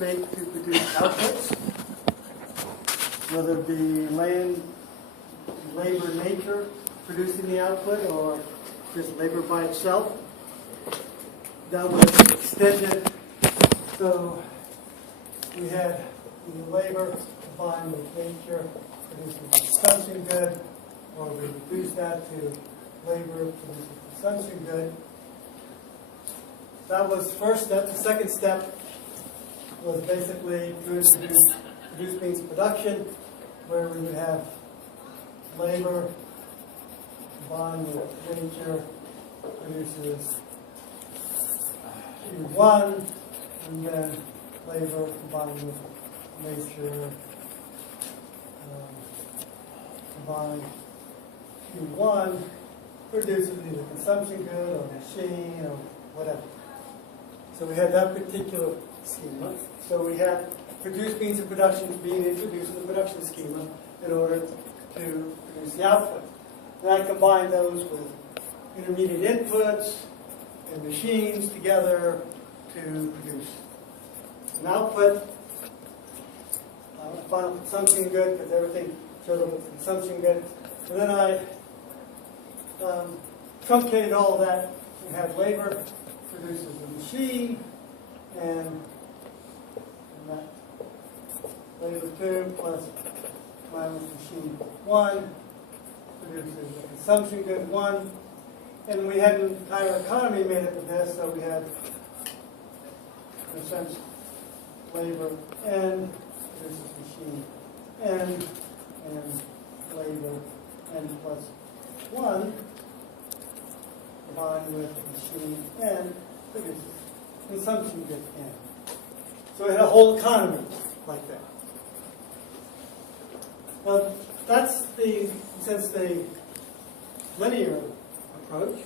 make to produce outputs, whether it be labor nature producing the output or just labor by itself. That was extended, so we had the labor combined with nature producing a consumption good, or we reduced that to labor producing a consumption good. That was the first step. The second step was basically to introduce produce means production, where we would have labor combined with nature produces Q1, and then labor combined with nature combined Q1 produces either consumption good or machine or whatever. So we had that particular schema. So we had produce means of production being introduced in the production schema in order to produce the output. And I combined those with intermediate inputs and machines together to produce an output. Final consumption good, because everything showed up with consumption good. And then I truncated all that. We had labor produces a machine, and that labor 2 plus minus machine 1 produces a consumption good 1. And we had an entire economy made up of this, so we had, in a sense, labor n produces machine n, and labor n plus 1 combined with machine n produces consumption good n. So we had a whole economy like that. Now, that's the, in a sense, the linear approach.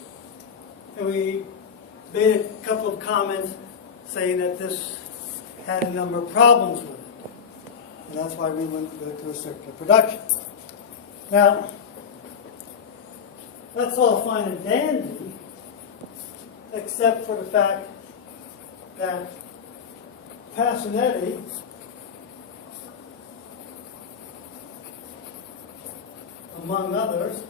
And we made a couple of comments saying that this had a number of problems with it. And that's why we went to a circular production. Now, that's all fine and dandy, except for the fact that Passanetti among others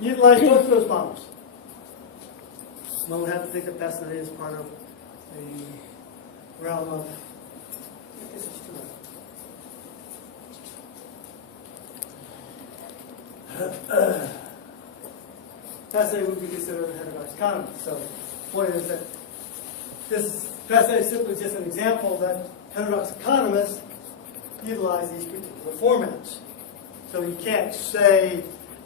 utilize both of those models. One would have to think of Passanetti as part of the realm of Passanetti would be considered a heterodox economist. So the point is that this Passanetti is simply just an example that heterodox economists utilize these particular formats. So you can't say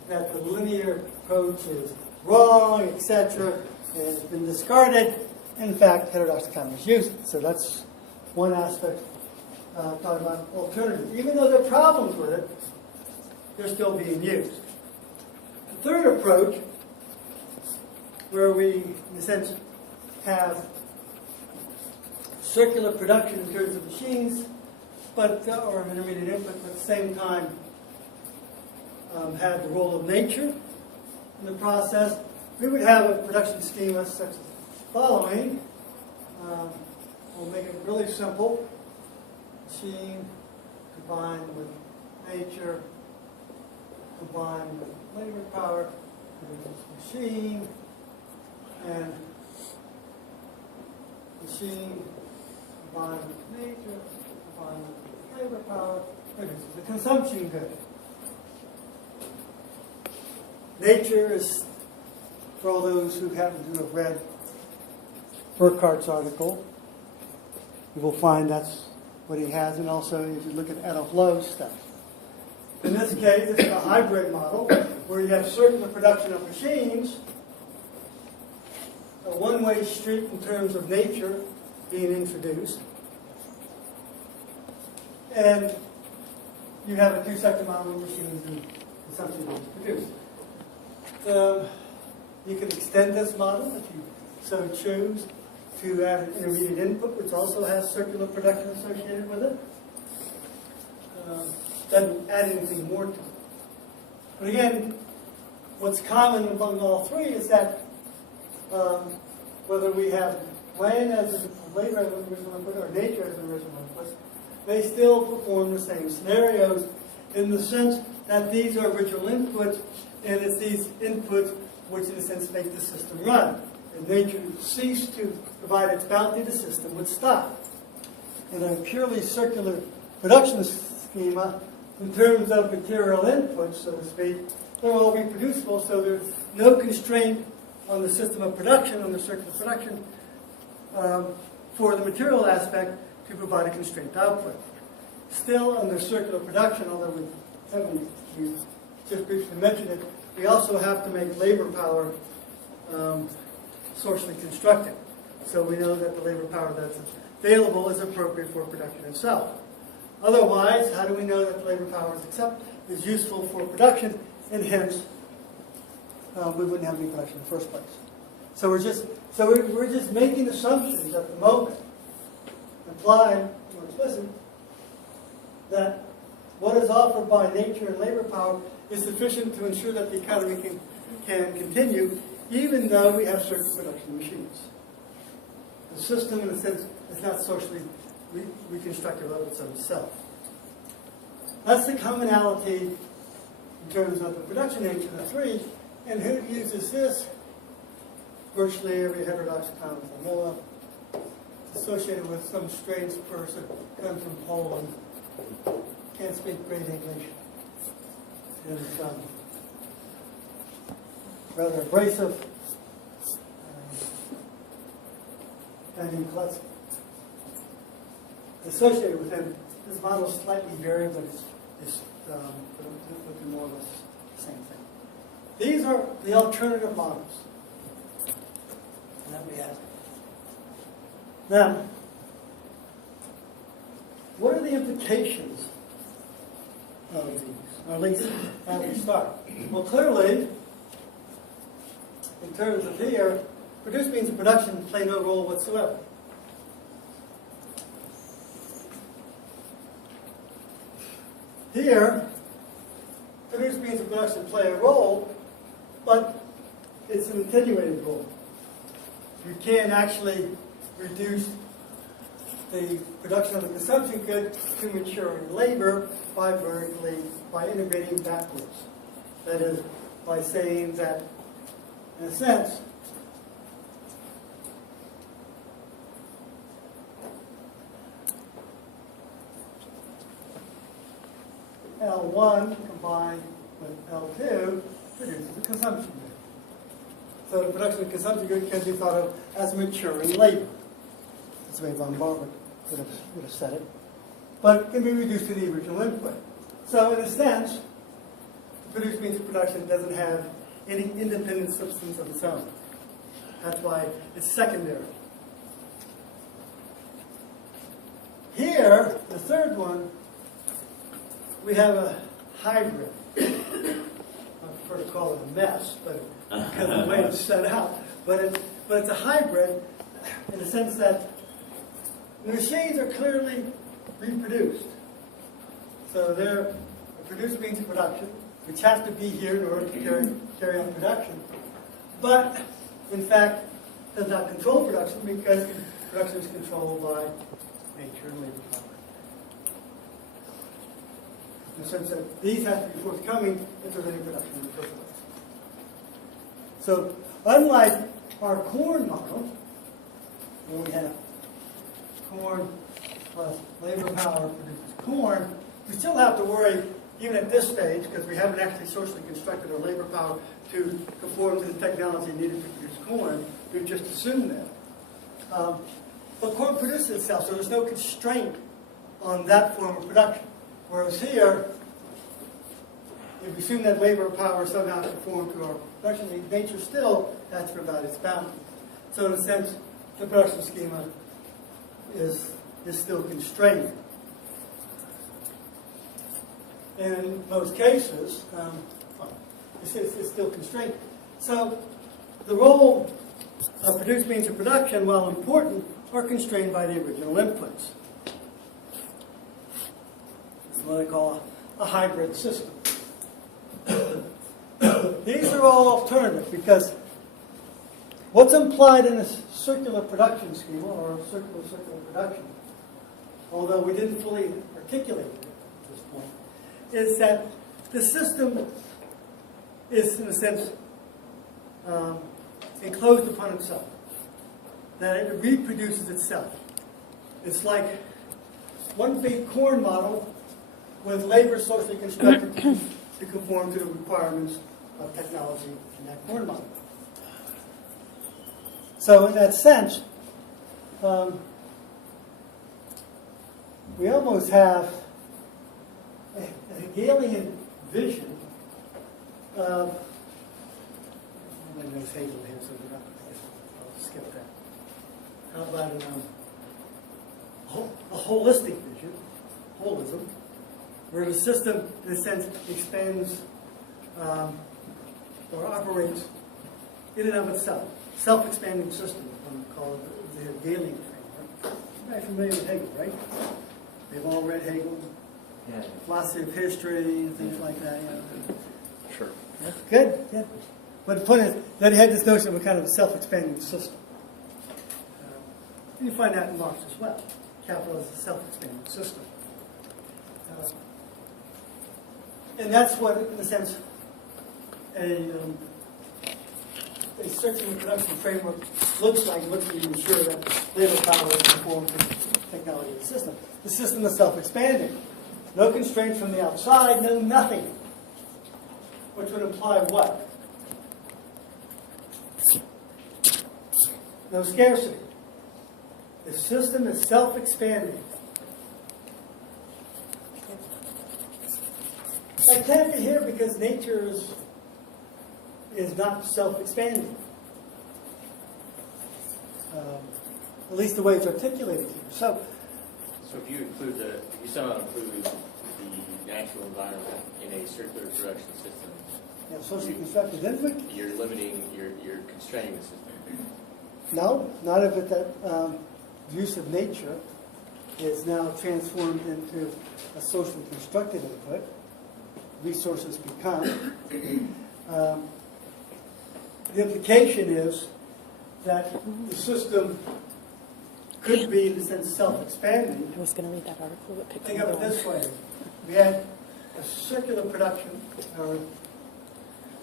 that the linear approach is wrong, etc., has been discarded. In fact, heterodox economists use it. So that's one aspect talking about alternatives. Even though there are problems with it, they're still being used. The third approach, where we, in a sense, have circular production in terms of machines, but or an intermediate input, but at the same time have the role of nature in the process. We would have a production schema such as the following. We'll make it really simple. Machine combined with nature combined with labor power produces machine, and machine combined with nature combined with labor power produces the consumption good. Nature is, for all those who happen to have read Burkhart's article, you will find that's what he has, and also if you look at Adolf Lowe's stuff. In this case, it's a hybrid model where you have circular production of machines, a one-way street in terms of nature being introduced, and you have a two-sector model where machines and consumption is produced. You can extend this model if you so choose to add an intermediate input, which also has circular production associated with it. Doesn't add anything more to it. But again, what's common among all three is that whether we have land as a labor as an original input or nature as an original input, they still perform the same scenarios in the sense that these are original inputs, and it's these inputs which in a sense make the system run. If nature ceased to provide its bounty, the system would stop. In a purely circular production schema, in terms of material inputs, so to speak, they're all reproducible, so there's no constraint on the system of production, on the circular production, for the material aspect to provide a constraint output. Still, under circular production, although we just briefly mentioned it, we also have to make labor power sourcially constructed. So we know that the labor power that's available is appropriate for production itself. Otherwise, how do we know that the labor power is useful for production, and hence we wouldn't have any production in the first place? So we're just making assumptions at the moment, implied or explicit, that what is offered by nature and labor power is sufficient to ensure that the economy can continue, even though we have certain production machines. The system, in a sense, is not socially reconstructive of its own self. That's the commonality in terms of the production nature of the three. And who uses this? Virtually every heterodox economist I know of. It's associated with some strange person, comes from Poland, can't speak great English, and rather abrasive, and classic. Associated with him, this model is slightly varied, but it's more or less the same thing. These are the alternative models that we have. Now, what are the implications of these? Or at least how we start. Well, clearly, in terms of here, produce means of production play no role whatsoever. Here, produce means of production play a role, but it's an attenuated role. You can actually reduce the production of the consumption good to maturing labor by integrating backwards. That is, by saying that, in a sense, L1 combined with L2 produces a consumption good. So the production of consumption good can be thought of as maturing labor. That's the way von Barber would have said it. But it can be reduced to the original input. So in a sense, the produce means of production doesn't have any independent substance of its own. That's why it's secondary. Here, the third one, we have a hybrid. I prefer to call it a mess, but because of the way it's set out. But it's a hybrid in the sense that the machines are clearly reproduced. So they're a producer means of production, which has to be here in order to carry on production. But, in fact, does not control production because production is controlled by nature and labor power. In the sense that these have to be forthcoming if there's any production in the first place. So, unlike our corn model, where we have corn plus labor power produces corn, we still have to worry, even at this stage, because we haven't actually socially constructed our labor power to conform to the technology needed to produce corn. We've just assumed that. But corn produces itself, so there's no constraint on that form of production. Whereas here, if we assume that labor power somehow conformed to our production needs, nature still has to provide its bounty. So in a sense, the production schema is still constrained. And in most cases, it's still constrained. So the role produced means of production, while important, are constrained by the original inputs. This is what I call a hybrid system. These are all alternative because what's implied in a circular production schema, or circular production, although we didn't fully articulate it at this point, is that the system is, in a sense, enclosed upon itself, that it reproduces itself. It's like one big corn model with labor socially constructed to conform to the requirements of technology in that corn model. So in that sense, we almost have a Hegelian vision of, there's Hegel here, so I'll skip that. How about a holistic vision, holism, where the system, in a sense, expands or operates in and of itself. Self-expanding system, one would call it the Hegelian framework. You're very familiar with Hegel, right? They've all read Hegel, Yeah. philosophy of history, and things like that. Yeah. Sure. Good, good. But the point is that he had this notion of a kind of a self-expanding system. You find that in Marx as well. Capital is a self-expanding system. And that's what, in a sense, a circular production framework looks like, looking to ensure that labor power is conformed to the technology of the system. The system is self-expanding. No constraints from the outside, no nothing. Which would imply what? No scarcity. The system is self-expanding. That can't be here because nature is not self-expanding. At least the way it's articulated here. So if you somehow include the natural environment in a circular production system, yeah, socially constructed, then you're constraining the system. no, not if it that use of nature is now transformed into a socially constructed input. Resources become. The implication is that the system could be, in a sense, self-expanding. I was going to read that article that picked Think of it this way. We had a circular production or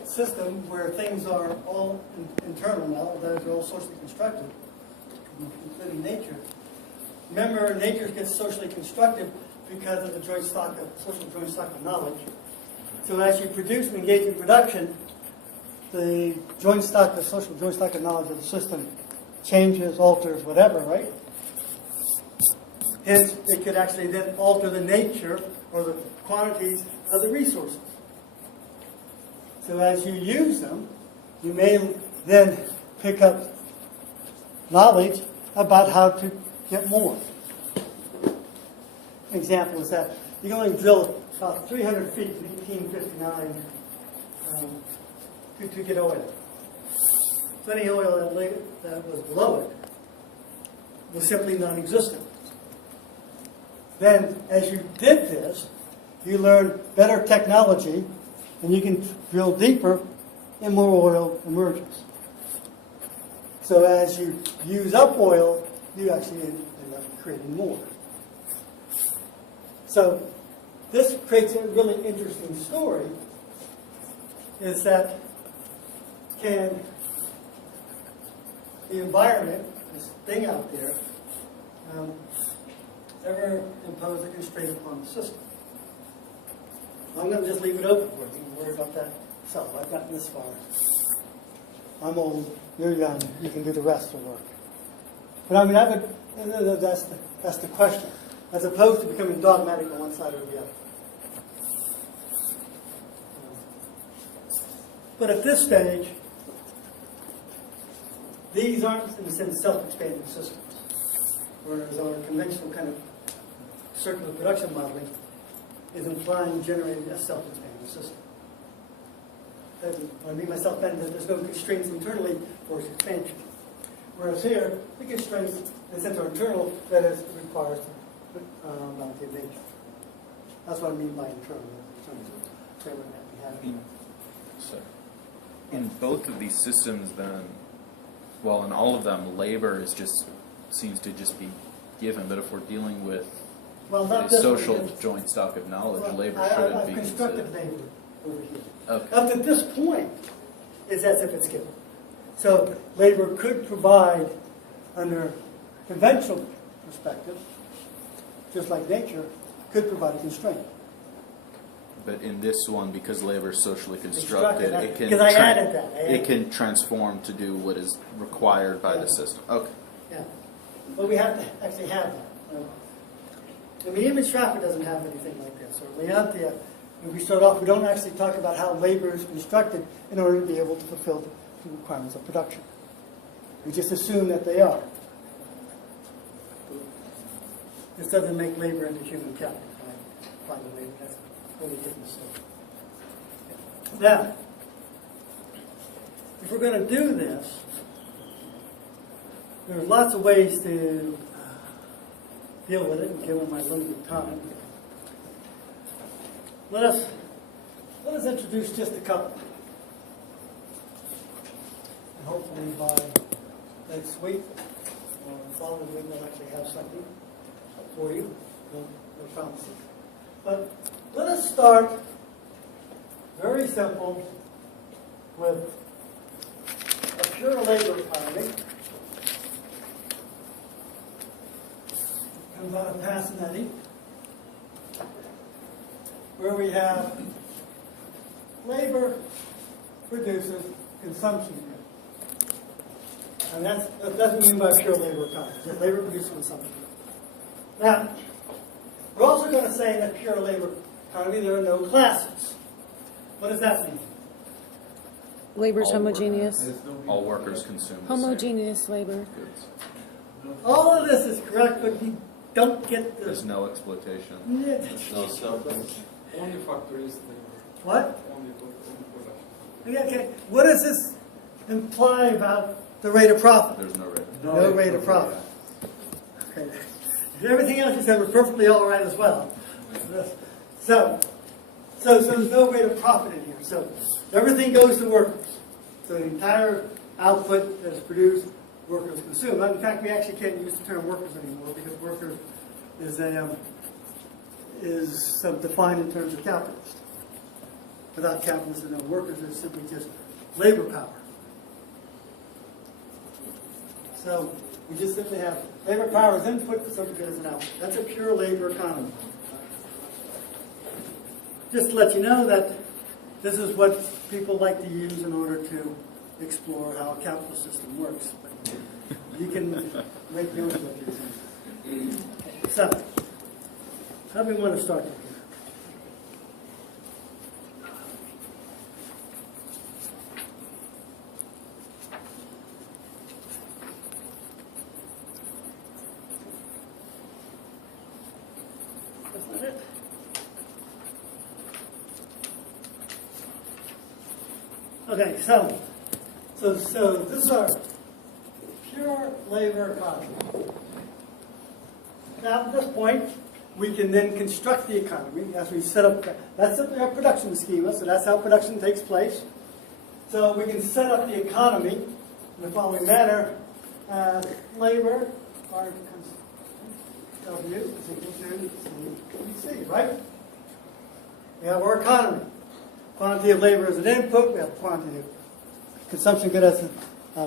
system where things are all internal now, those are all socially constructed, including nature. Remember, nature gets socially constructed because of the social joint stock of knowledge. So as you produce and engage in production, the social joint stock of knowledge of the system changes, alters, whatever, right? Hence, it could actually then alter the nature or the quantities of the resources. So as you use them, you may then pick up knowledge about how to get more. An example is that you can only drill about 300 feet in 1859 to get oil. So any oil that was below it was simply non-existent. Then, as you did this, you learned better technology, and you can drill deeper, and more oil emerges. So as you use up oil, you actually end up creating more. So this creates a really interesting story, is that can the environment, this thing out there, ever impose a constraint upon the system? I'm going to just leave it open for you. You can worry about that yourself. I've gotten this far. I'm old, you're young, you can do the rest of the work. But I mean, that's the question, as opposed to becoming dogmatic on one side or the other. But at this stage, these aren't, in a sense, self-expanding systems, whereas our conventional kind of circular production modeling is implying generating a self-expanding system. When I mean by self-expanding, there's no constraints internally for its expansion. Whereas here, the constraints is internal, that is, requires bounty of nature. That's what I mean by internal, in terms of framework that we have here. So, in both of these systems, then, well, in all of them, labor seems to just be given. But if we're dealing with a social joint stock of knowledge, labor shouldn't be constructed considered. labor over here. Okay. Up to this point, it's as if it's given. So labor could provide, under conventional perspective, just like nature, could provide a constraint. But in this one, because labor is socially constructed, it can because I added that. it can transform to do what is required by the system. Okay. Yeah, but we have to actually have that. I mean, even Stratford doesn't have anything like this. Or Leontia, when we start off, we don't actually talk about how labor is constructed in order to be able to fulfill the requirements of production. We just assume that they are. This doesn't make labor into human capital. Find the labor. That's really different stuff. Now, if we're going to do this, there are lots of ways to deal with it, given my limited time. Let us introduce just a couple. And hopefully by next week or the following week we'll actually have something for you. No promises. But let us start very simple with a pure labor economy. Comes out of Passanetti, where we have labor produces consumption goods. And that doesn't mean by pure labor economy, just labor produces consumption goods. Now, we're also going to say in a pure labor economy there are no classes. What does that mean? Labor's homogeneous. All workers consume the Homogeneous labor. same goods. All of this is correct, but you don't get the... There's no exploitation. No self-production. Only factories. What? Only production. Okay, what does this imply about the rate of profit? There's no rate. No rate of profit. Okay. Everything else you said were perfectly all right as well. So there's no rate of profit in here. So everything goes to workers. So the entire output that is produced, workers consume. In fact, we actually can't use the term workers anymore because worker is defined in terms of capitalist. Without capitalists and no workers, there's simply just labor power. So we just simply have labor power as input, consumption goods as an output. That's a pure labor economy. Just to let you know that this is what people like to use in order to explore how a capital system works. But you can make your own interpretation. So, how do we want to start here? That's not it. Okay, so this is our pure labor economy. Now, at this point, we can then construct the economy as we set up. That's simply our production schema, so that's how production takes place. So we can set up the economy in the following manner: labor, our W is equal to C, right? We have our economy. Quantity of labor as an input. We have quantity of consumption good as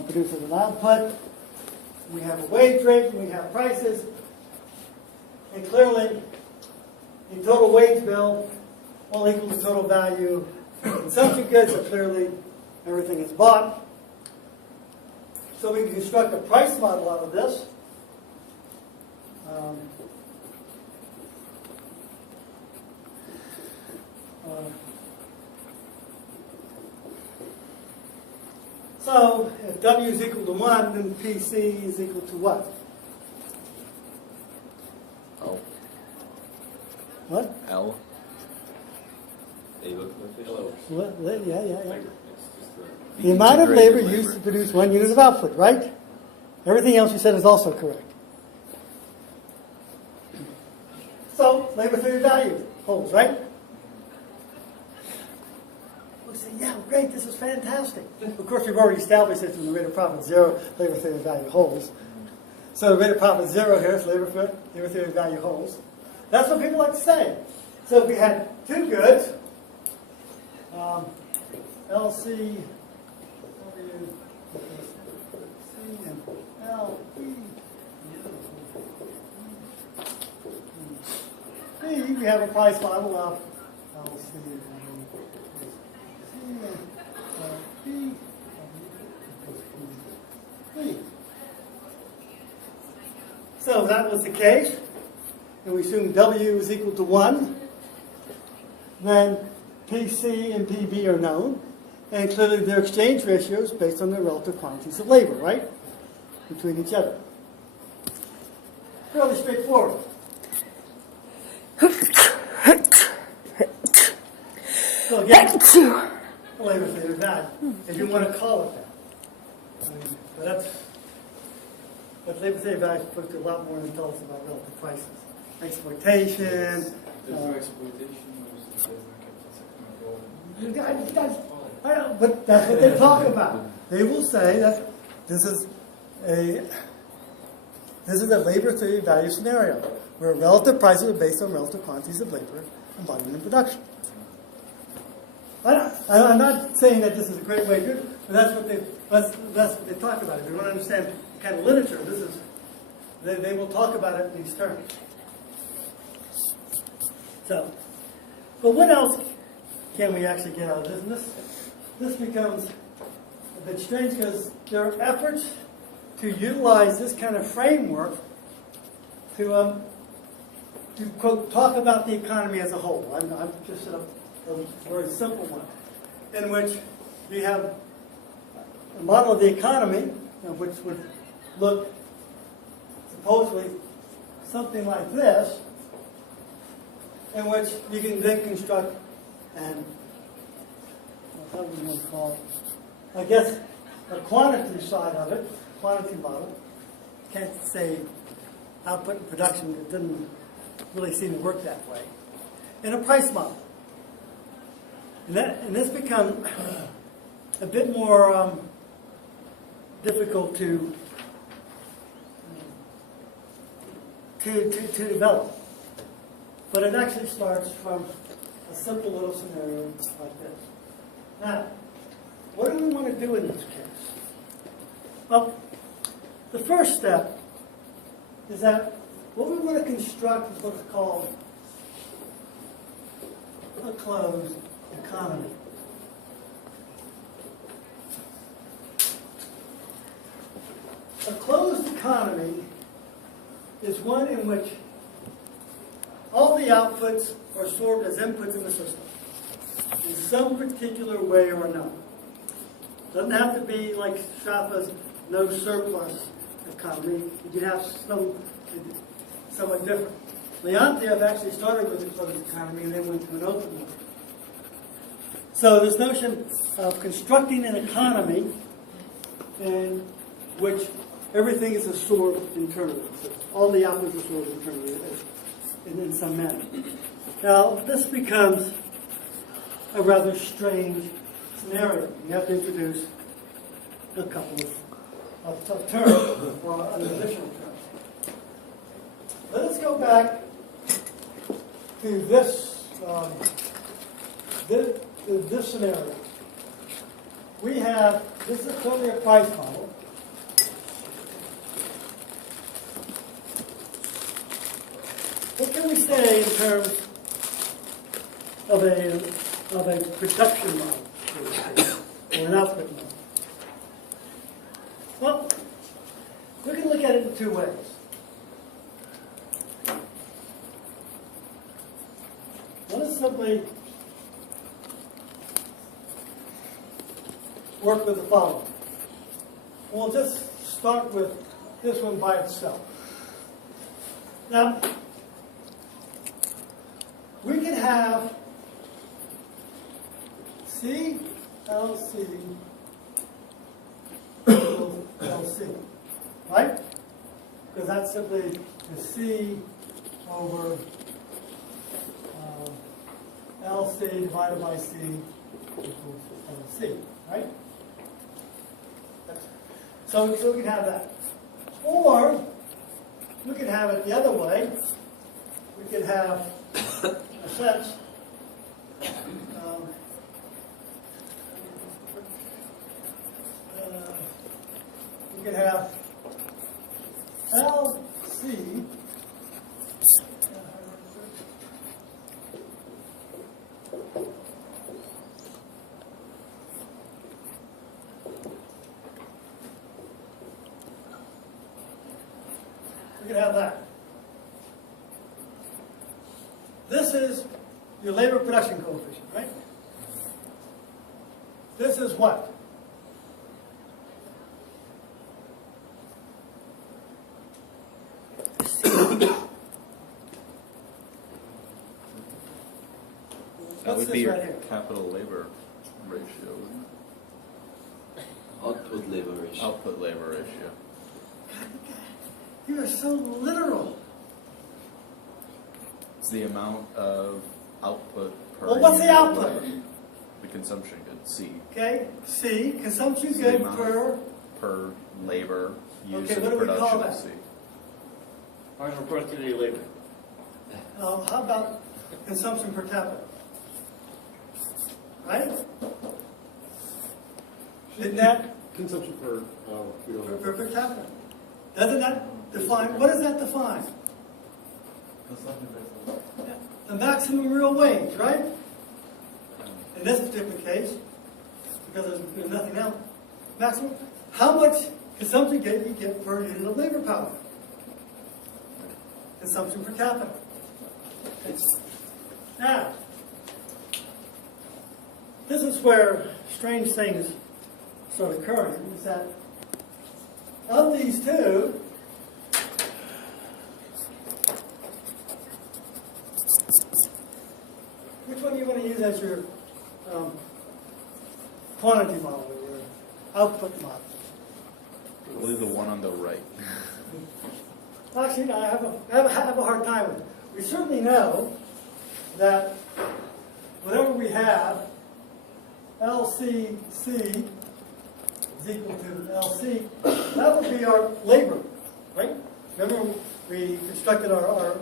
produced as an output. We have a wage rate, and we have prices. And clearly, the total wage bill will equal the total value of consumption goods, so clearly everything is bought. So we can construct a price model out of this. So if W is equal to 1, then PC is equal to what? L. What? L. What? Yeah. It's just The amount of labor Integrated used to produce 1 unit of output, right? Everything else you said is also correct. So, labor theory of value holds, right? We say, yeah, great, this is fantastic. Of course, we've already established that from the rate of profit zero, labor theory of value holds. So the rate of profit zero here is labor theory of value holds. That's what people like to say. So if we had two goods, LC, W, C, and L, B, B, we have a price model of LC, B, B. So if that was the case, and we assume W is equal to 1, then PC and PB are known, and clearly their exchange ratios based on their relative quantities of labor, right, between each other. Fairly straightforward. So again, labor theory of value, if you want to call it that. But but labor theory of value is supposed to do a lot more than tell us about relative prices. Exploitation. There's no exploitation. But that's what they talk about. They will say that this is a labor theory of value scenario where relative prices are based on relative quantities of labor and volume in production. I'm not saying that this is a great way to do it, but that's what they talk about. If you want to understand the kind of literature, they will talk about it in these terms. So, but what else can we actually get out of this? And this becomes a bit strange because there are efforts to utilize this kind of framework to quote, talk about the economy as a whole. I'm just a very simple one, in which we have a model of the economy, which would look supposedly something like this, in which you can then construct and what do you want to call it? I guess a quantity side of it, quantity model. Can't say output and production, it didn't really seem to work that way. And a price model. And this becomes a bit more difficult to develop. But it actually starts from a simple little scenario like this. Now, what do we want to do in this case? Well, the first step is that what we want to construct is what's called a closed economy. A closed economy is one in which all the outputs are stored as inputs in the system in some particular way or another. Doesn't have to be like Schaff's no surplus economy. You can have somewhat different. Leontief actually started with a closed economy and then went to an open one. So this notion of constructing an economy in which everything is absorbed internally. So all the outputs are absorbed internally in some manner. Now, this becomes a rather strange scenario. You have to introduce a couple of terms, or an additional term. Let's go back to this scenario. We have, this is totally a price model. What can we say in terms of a production model, or an output model? Well, we can look at it in two ways. One is simply work with the following. We'll just start with this one by itself. Now, we can have C, LC, equals LC, right? that's simply the C over LC divided by C equals LC, right? So we can have that. Or we can have it the other way. We could have a sense. We could have LC we could have that. This is your labor production coefficient, right? This is what? That What's would be this your right here? capital labor ratio, wouldn't it? Output labor ratio. Output labor ratio. You are so literal. It's the amount of output per Well, what's the unit of output? labor. The consumption good, C. Okay, C, consumption So the good amount per, labor use Okay, in what do we call production that? of C. Marginal productivity of labor. how about consumption per capita? Right? Isn't that Consumption per, we don't have. per capita? Doesn't that define, what does that define? Yeah, the maximum real wage, right? In this particular case, because there's nothing else, maximum, how much consumption you get per unit of labor power? Consumption per capita. Now, this is where strange things start occurring, is that of these two, which one do you want to use as your quantity model or your output model? Only the one on the right. Actually, I have a hard time with it. We certainly know that whatever we have, LCC is equal to LC. That would be our labor, right? Remember we constructed our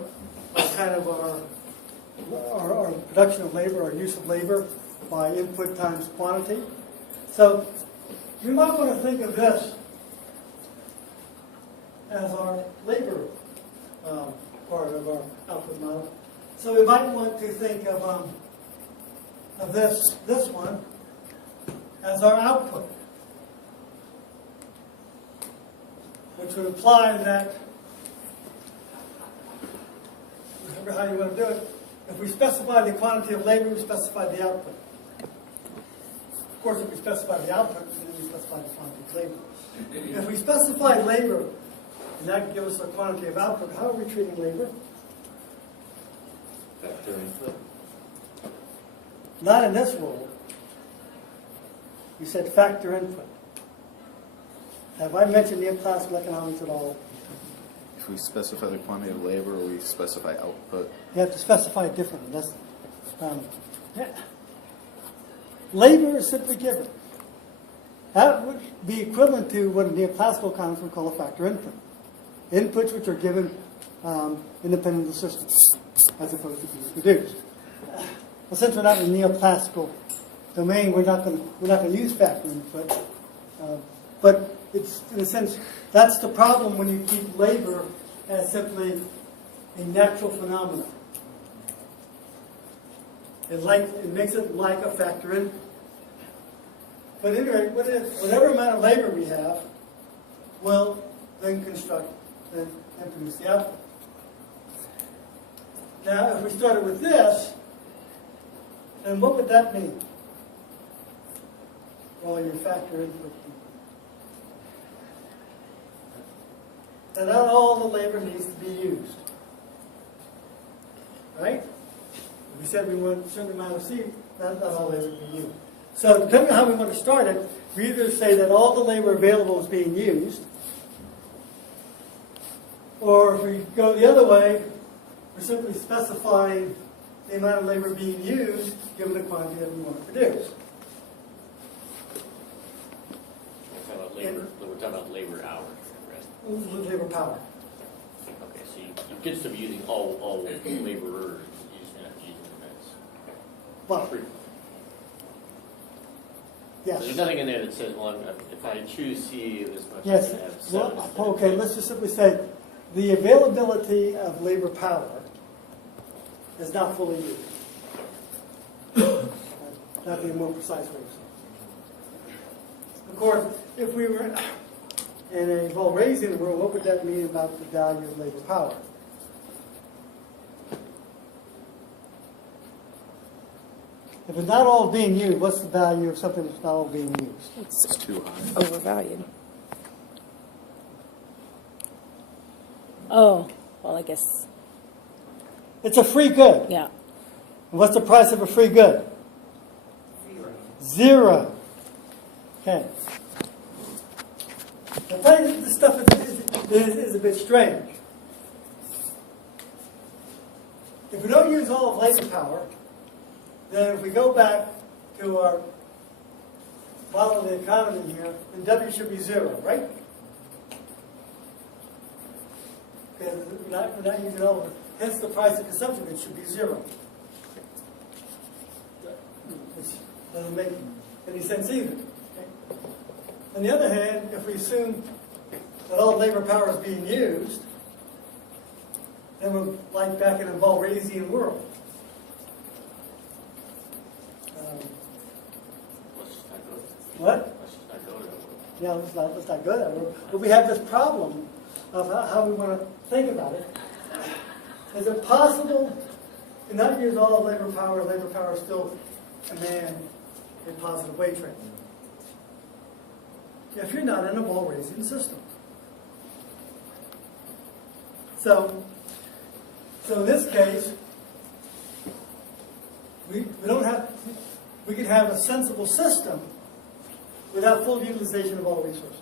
kind of our production of labor, our use of labor by input times quantity. So we might want to think of this as our labor part of our output model. So we might want to think of this one as our output, which would imply that, remember how you want to do it, if we specify the quantity of labor, we specify the output. Of course, if we specify the output, then we specify the quantity of labor. If we specify labor, and that gives us a quantity of output, how are we treating labor? Factor input. Not in this world. You said factor input. Have I mentioned neoclassical economics at all? If we specify the quantity of labor, we specify output. You have to specify it differently. That's, yeah. Labor is simply given. That would be equivalent to what neoclassical economics would call a factor input. Inputs which are given independent of the system, as opposed to being produced. Well, since we're not in the neoclassical domain, we're not going to use factor input. But it's, in a sense, that's the problem when you keep labor as simply a natural phenomenon. It makes it like a factor input. But anyway, whatever amount of labor we have will then construct and produce the output. Now, if we started with this, then what would that mean? Well, your factor input. And not all the labor needs to be used. Right? If we said we want a certain amount of C, not all labor can be used. So depending on how we want to start it, we either say that all the labor available is being used, Or if we go the other way, we're simply specifying the amount of labor being used given the quantity that we want to produce. We're talking about labor hours, right? Labor power. Okay, so you could still be using all laborers, you're not using them as Well, free. yes. So there's nothing in there that says, well, if I choose C this much, Yes. I'm going to have 7. Well, okay, let's just simply say the availability of labor power is not fully used. That'd be a more precise way of saying it. Of course, if we were in a Volrasian world, what would that mean about the value of labor power? If it's not all being used, what's the value of something that's not all being used? It's too high. Overvalued. Oh, well, I guess, It's a free good. yeah. And what's the price of a free good? Zero. Okay. I'll tell you, this stuff is a bit strange. If we don't use all of labor power, then if we go back to our model of the economy here, then W should be 0, right? Because we're not using all of it. Hence the price of consumption goods should be 0. Which doesn't make any sense either. Okay? On the other hand, if we assume that all labor power is being used, then we're like back in a Volrasian world. Let's just not go there. What? Let's just not go there. Yeah, let's not go that way. But we have this problem of how we want to think about it. Is it possible to not use all of labor power still command a positive wage rate? If you're not in a Volrasian system. So in this case, we could have a sensible system without full utilization of all resources.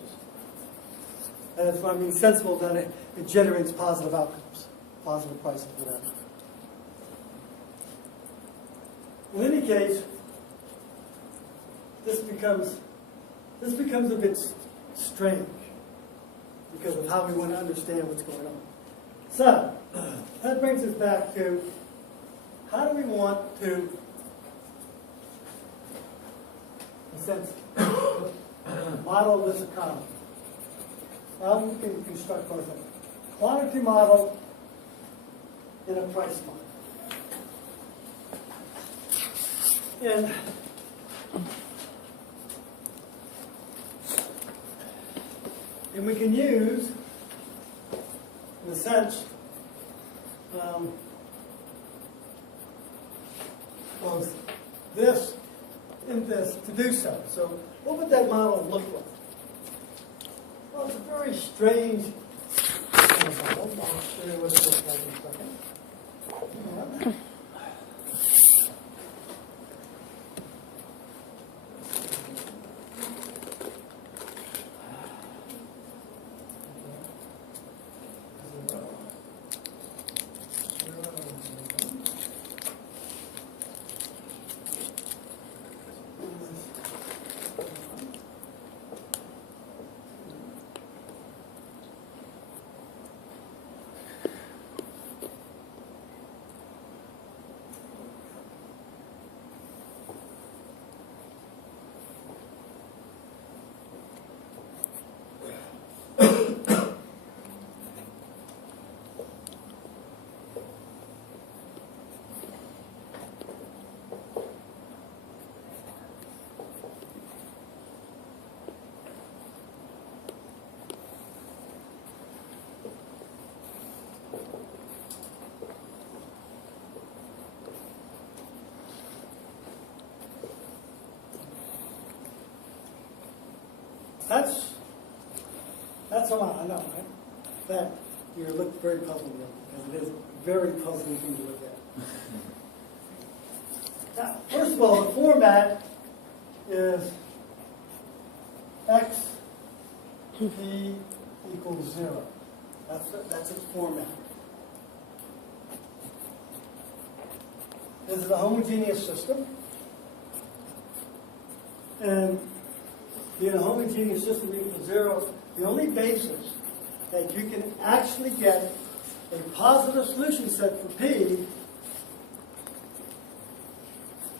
And that's what I mean sensible, that it generates positive outcomes, positive prices, whatever. In any case, this becomes a bit strange because of how we want to understand what's going on. So, that brings us back to how do we want to, in a sense, model this economy? How we can construct both of them. Quantity model and a price model. And we can use, in a sense, both this and this to do so. So what would that model look like? Well, it's a very strange model. I'll show you what it looks like in a second. That's a lot, I know, right? That you look very puzzled with, because it is a very puzzling thing to look at. Now, first of all, the format is X P equals 0. That's its format. This is a homogeneous system. And being a homogeneous system equals 0, the only basis that you can actually get a positive solution set for P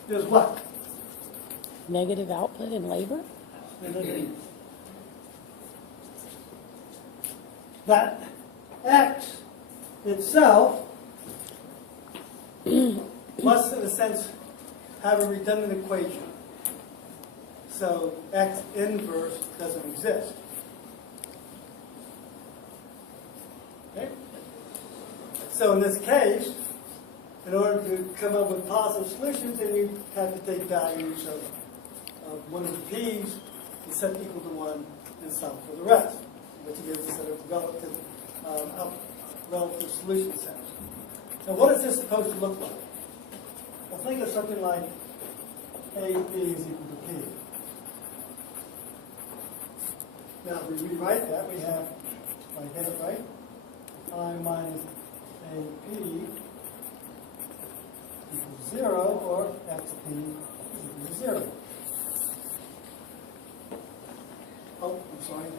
is what? Negative output in labor? That X itself must, in a sense, have a redundant equation. So X inverse doesn't exist. Okay? So in this case, in order to come up with positive solutions, then you have to take values of one of the P's and set equal to 1 and solve for the rest, which gives a set of relative solution sets. Now what is this supposed to look like? Well, think of something like A, B is equal to P. Now, if we rewrite that, we have, if I get it right, I minus AP equals 0, or XP equals 0. Oh, I'm sorry.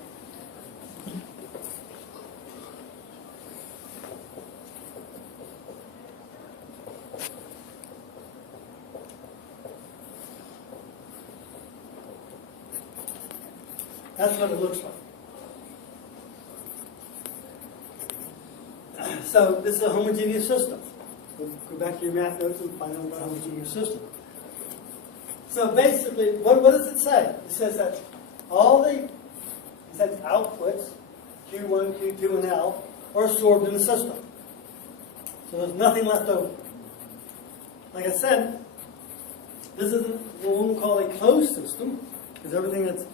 That's what it looks like. So this is a homogeneous system. Go back to your math notes and find out what a homogeneous system. So basically, what does it say? It says that all the outputs, Q1, Q2, and L, are absorbed in the system. So there's nothing left over. Like I said, this is what we call a closed system, because everything that's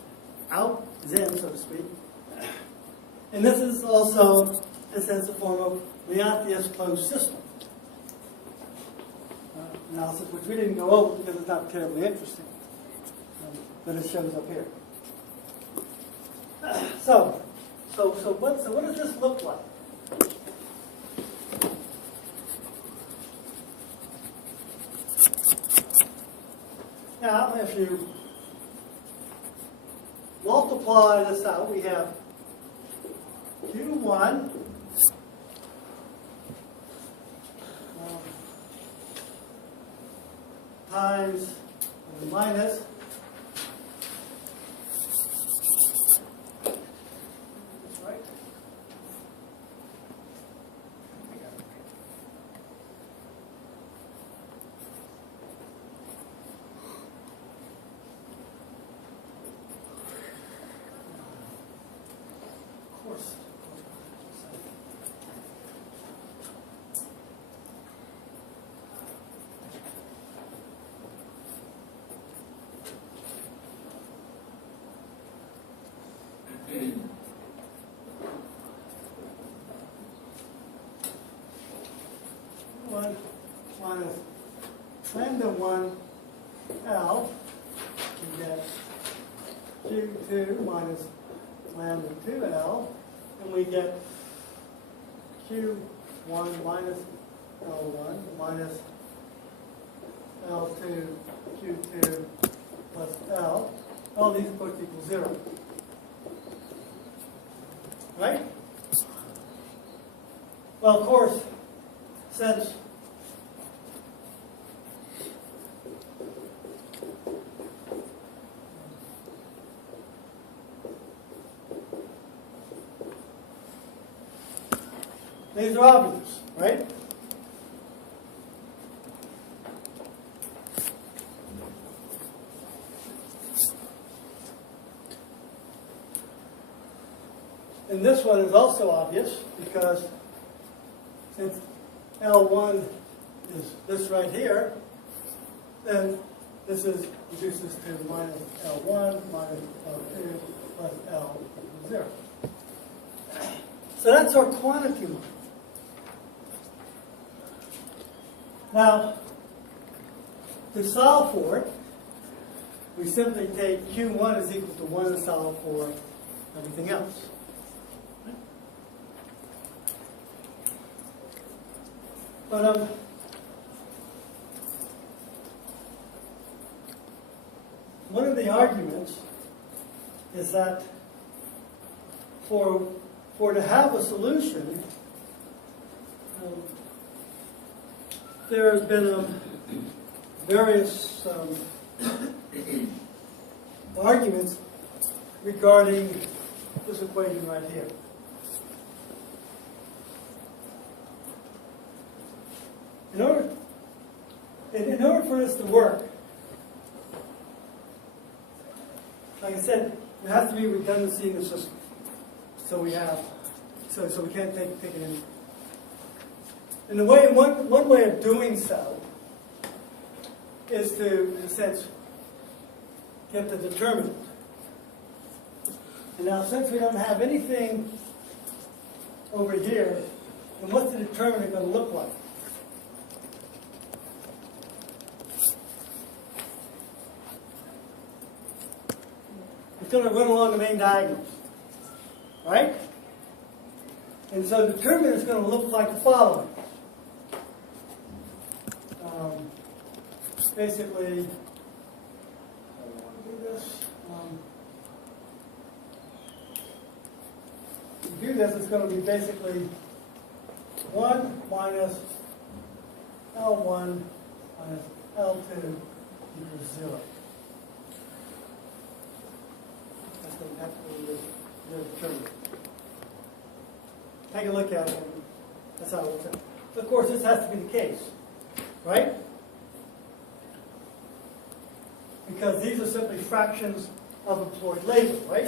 out is in, so to speak. And this is also, in a sense, a form of Leontief's closed system. Analysis, which we didn't go over because it's not terribly interesting. But it shows up here. So what does this look like? Now, if you multiply this out, we have Q1 times minus right? Of course. One minus lambda 1 L, you get Q2 minus lambda 2 L, and we get Q1 minus L1 minus L2 Q2 plus L. All these both equal 0. Right? Well, of course, since these are obvious, right? And this one is also obvious because since L1 is this right here, then this is reduces to minus L1 minus L2 plus L equals 0. So that's our quantity line. Now, to solve for it, we simply take Q1 is equal to 1 and solve for everything else. But one of the arguments is that for to have a solution, there has been various arguments regarding this equation right here. In order for this to work, like I said, there has to be redundancy in the system. So we have, so we can't take it in. And one way of doing so is to, in a sense, get the determinant. And now, since we don't have anything over here, then what's the determinant going to look like? It's going to run along the main diagonals, right? And so the determinant is going to look like the following. Basically, I don't want to do this. To do this, it's going to be basically 1 minus L1 minus L2 equals 0. That's going to have to be the determinant. Take a look at it. That's how it looks. Of course, this has to be the case, right? Because these are simply fractions of employed labor, right?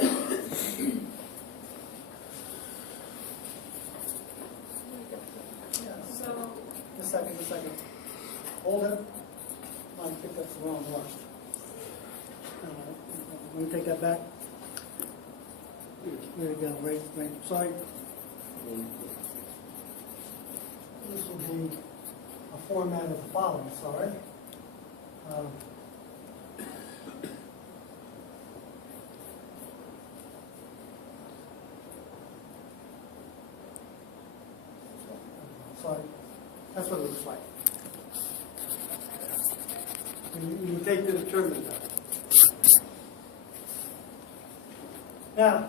So, Just a second. Hold it. I think that's the wrong one. Let me take that back. There we go. Right. Sorry. This will be a format of the following. Sorry. Sorry. That's what it looks like. You take the determinant out. Now,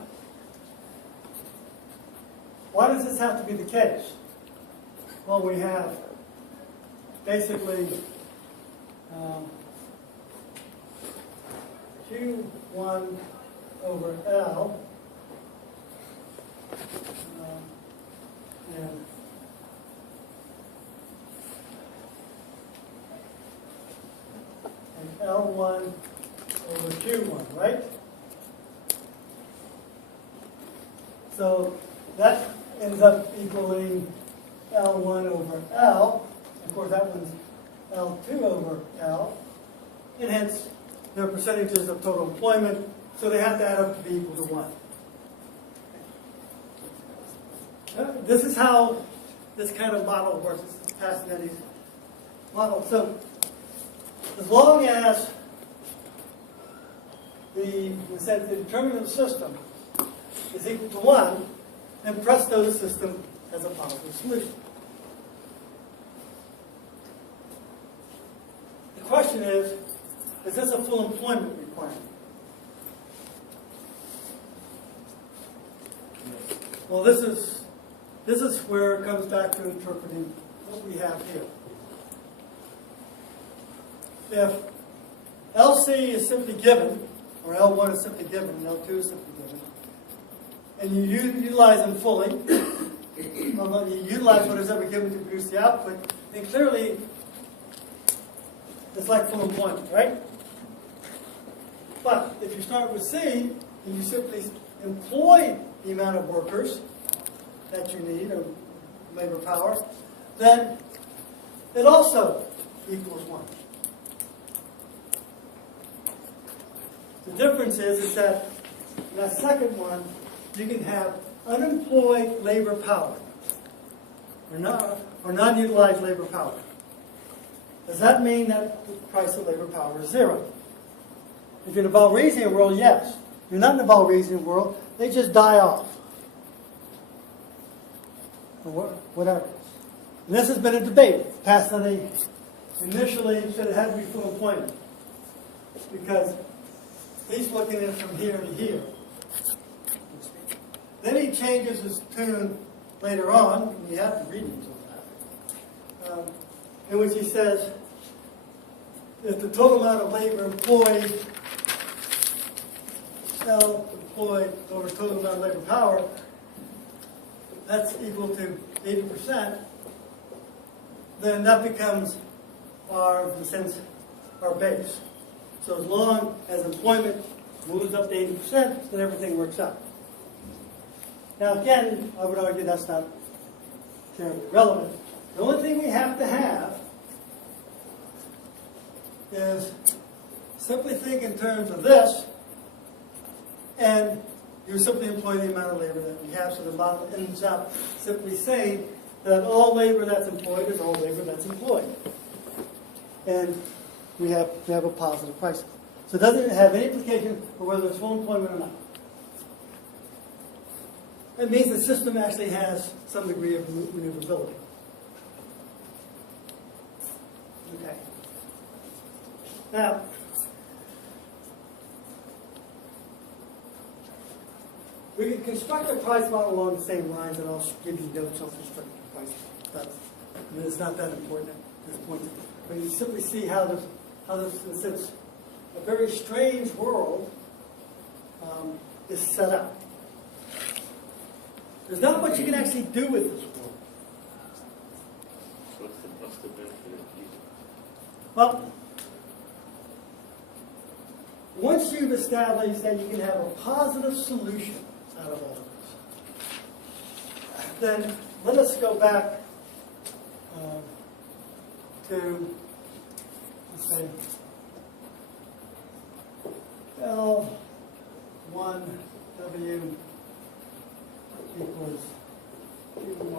why does this have to be the case? Well, we have basically Q1 over L and L1 over Q1, right? So that ends up equaling L1 over L. Of course, that one's L2 over L. And hence, they're percentages of total employment, so they have to add up to be equal to 1. This is how this kind of model works. This is Pastanetti's model. So, as long as the determinant of the system is equal to 1, then presto, the system has a positive solution. The question is this a full employment requirement? Well, this is where it comes back to interpreting what we have here. If LC is simply given, or L1 is simply given, and L2 is simply given, and you utilize them fully, you utilize what is ever given to produce the output, then clearly it's like full employment, right? But if you start with C, and you simply employ the amount of workers that you need, or labor power, then it also equals 1. The difference is that in that second one, you can have unemployed labor power, or non-utilized labor power. Does that mean that the price of labor power is 0? If you're in a Balrasian world, yes. If you're not in a Balrasian world, they just die off. Or whatever. And this has been a debate, passed on initially said it had to be full employment. Because he's looking at it from here to here. Then he changes his tune later on, and you have to read into that, in which he says that the total amount of labor employed, L employed over total amount of labor power, that's equal to 80%, then that becomes our, in a sense, our base. So as long as employment moves up to 80%, then everything works out. Now again, I would argue that's not terribly relevant. The only thing we have to have is simply think in terms of this, and you simply employ the amount of labor that we have, so the model ends up simply saying that all labor that's employed is all labor that's employed. And we have a positive pricing. So it doesn't have any implication for whether it's full employment or not. It means the system actually has some degree of maneuverability. Okay. Now, we can construct a price model along the same lines, and I'll give you notes on constructing a price model. I mean, it's not that important at this point. But you simply see how this in a sense, a very strange world is set up. There's not much you can actually do with this world. So what's the benefit of using it? Well, once you've established that you can have a positive solution out of all of this, then let us go back to, let's say, L1W equals Q1.